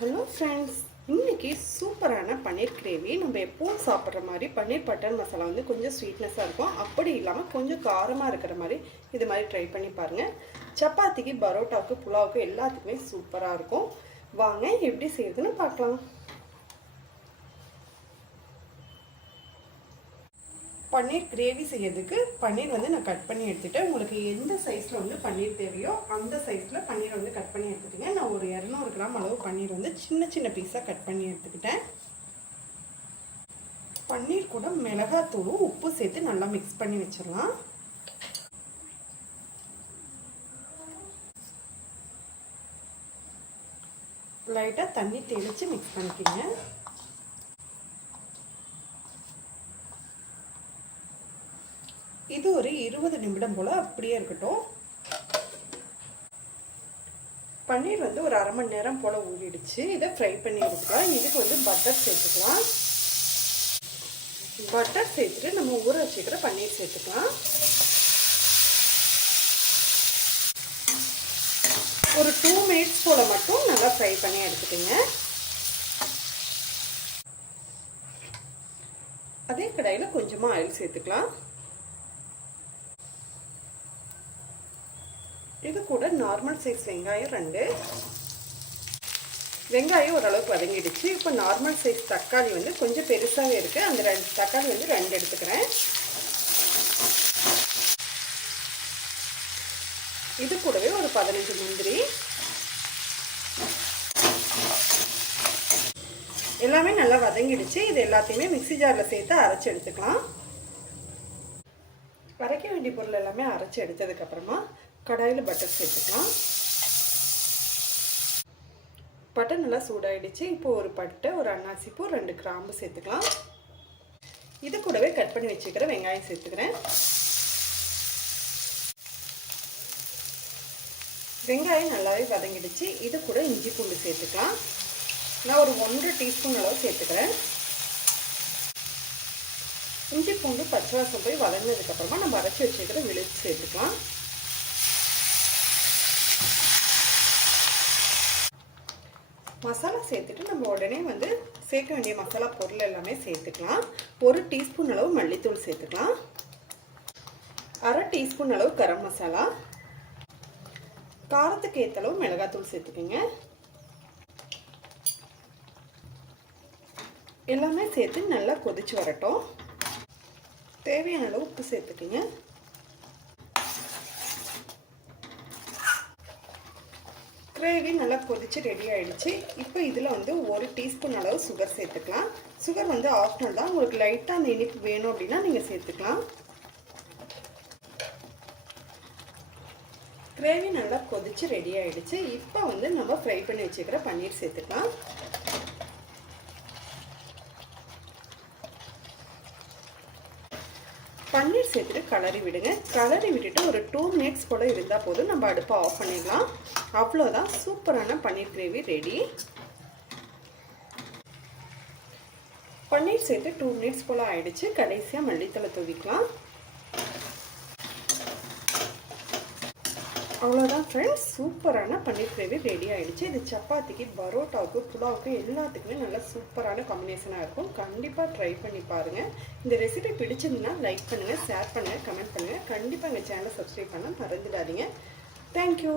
Hello friends இன்னைக்கு சூப்பரான பன்னீர் gravy. நம்ம எப்போவும் சாப்பிட்ற மாதிரி பன்னீர் பட்டர் மசாலா வந்து கொஞ்சம் ஸ்வீட்னஸாக இருக்கும். அப்படி இல்லாமல் கொஞ்சம் காரமாக இருக்கிற மாதிரி இது மாதிரி ட்ரை பண்ணி பாருங்கள் சப்பாத்திக்கு பரோட்டாவுக்கு புலாவுக்கு எல்லாத்துக்குமே சூப்பராக இருக்கும். வாங்க எப்படி செய்யுதுன்னு பார்க்கலாம். பன்னீர் கிரேவி செய்யறதுக்கு பன்னீர் வந்து நான் கட் பண்ணி எடுத்துட்டேன். உங்களுக்கு எந்த சைஸில் வந்து பன்னீர் தேவையோ அந்த சைஸில் பன்னீர் வந்து கட் பண்ணி எடுத்துக்கிங்க. நான் ஒரு இரநூறு கிராம் அளவு பன்னீர் வந்து சின்ன சின்ன பீஸாக கட் பண்ணி எடுத்துக்கிட்டேன். பன்னீர் கூட மிளகாத்தூளும் உப்பு சேர்த்து நல்லா மிக்ஸ் பண்ணி வச்சிடலாம். லைட்டாக தண்ணி தெளித்து மிக்ஸ் பண்ணிக்கிங்க. இது ஒரு இருபது நிமிடம் போல் அப்படியே இருக்கட்டும். பன்னீர் வந்து ஒரு அரை மணி நேரம் போல் ஊறிடுச்சு. இதை ஃப்ரை பண்ணி எடுக்கலாம். இதுக்கு வந்து பட்டர் சேர்த்துக்கலாம். பட்டர் சேர்த்துட்டு நம்ம ஊற வச்சுக்கிற பன்னீர் சேர்த்துக்கலாம். ஒரு டூ மினிட்ஸ் போல் மட்டும் நல்லா ஃப்ரை பண்ணி எடுத்துக்கோங்க. அதே கடாயில் கொஞ்சமாக ஆயில் சேர்த்துக்கலாம். இது கூட நார்மல் சைஸ் வெங்காயம் ரெண்டு. வெங்காயம் ஓரளவுக்கு வதங்கிடுச்சு. இப்போ நார்மல் சைஸ் தக்காளி வந்து கொஞ்சம் பெருசாகவே இருக்குது அந்த ரெண்டு தக்காளி வந்து ரெண்டு எடுத்துக்கிறேன். இது கூடவே ஒரு பதினஞ்சு முந்திரி. எல்லாமே நல்லா வதங்கிடுச்சு. இது எல்லாத்தையுமே மிக்சி ஜாரில் சேர்த்து அரைச்சி எடுத்துக்கலாம். வரைக்க வேண்டிய பொருள் எல்லாமே அரைச்சி எடுத்ததுக்கப்புறமா கடாயில் பட்டர் சேர்த்துக்கலாம். பட்டை நல்லா சூடாயிடுச்சு. இப்போ ஒரு பட்டை ஒரு அன்னாசிப்பூ ரெண்டு கிராம்பு சேர்த்துக்கலாம். இது கூடவே கட் பண்ணி வச்சுக்கிற வெங்காயம் சேர்த்துக்கிறேன். வெங்காயம் நல்லாவே வதங்கிடுச்சு. இது கூட இஞ்சி பூண்டு சேர்த்துக்கலாம். நான் ஒரு ஒன்றரை டீஸ்பூன் அளவு சேர்த்துக்கிறேன். இஞ்சி பூண்டு பச்சை வாசம் போய் வதங்கினதுக்கப்புறமா நம்ம அரைச்சி வச்சுக்கிற விழுத்து சேர்த்துக்கலாம். மசாலா சேர்த்துட்டு நம்ம உடனே வந்து சேர்க்க வேண்டிய மசாலா பொருள் எல்லாமே சேர்த்துக்கலாம். ஒரு டீஸ்பூன் அளவு மல்லித்தூள் சேர்த்துக்கலாம். அரை டீஸ்பூன் அளவு கரம் மசாலா. காரத்துக்கு ஏற்ற அளவு மிளகாத்தூள் சேர்த்துக்கோங்க. எல்லாமே சேர்த்து நல்லா கொதிச்சு வரட்டும். தேவையான அளவு உப்பு சேர்த்துக்கோங்க. கிரேவி நல்லா கொதிச்சு ரெடி ஆகிடுச்சு இப்போ இதில் வந்து ஒரு டீஸ்பூன் அளவு சுகர் சேர்த்துக்கலாம். சுகர் வந்து ஆப்ஷனல் தான். உங்களுக்கு லைட்டாக அந்த இனிப்பு வேணும் அப்படின்னா நீங்கள் சேர்த்துக்கலாம். கிரேவி நல்லா கொதிச்சு ரெடி ஆகிடுச்சு இப்போ வந்து நம்ம ஃப்ரை பண்ணி வச்சுக்கிற பன்னீர் சேர்த்துக்கலாம். பன்னீர் சேர்த்துட்டு கலரி விடுங்க. கலரி விட்டுட்டு ஒரு டூ மினிட்ஸ் போல் இருந்தால் போதும். நம்ம அடுப்பை ஆஃப் பண்ணிடலாம். அவ்வளோதான் சூப்பரான பன்னீர் கிரேவி ரெடி பன்னீர் சேர்த்து டூ மினிட்ஸ் போல் ஆயிடுச்சு. கடைசியாக மல்லித்தலை தூவிக்கலாம். அவ்வளோதான் ஃப்ரெண்ட்ஸ் சூப்பரான பன்னீர் கிரேவி ரெடி ஆகிடுச்சு இது சப்பாத்திக்கு பரோட்டாவுக்கு புலாவுக்கு எல்லாத்துக்குமே நல்லா சூப்பரான காம்பினேஷனாக இருக்கும். கண்டிப்பாக ட்ரை பண்ணி பாருங்கள் இந்த ரெசிபி பிடிச்சிருந்தா லைக் பண்ணுங்கள் ஷேர் பண்ணுங்கள் கமெண்ட் பண்ணுங்கள் கண்டிப்பாக எங்கள் சேனலை சப்ஸ்கிரைப் பண்ண மறந்துடாதீங்க. தேங்க்யூ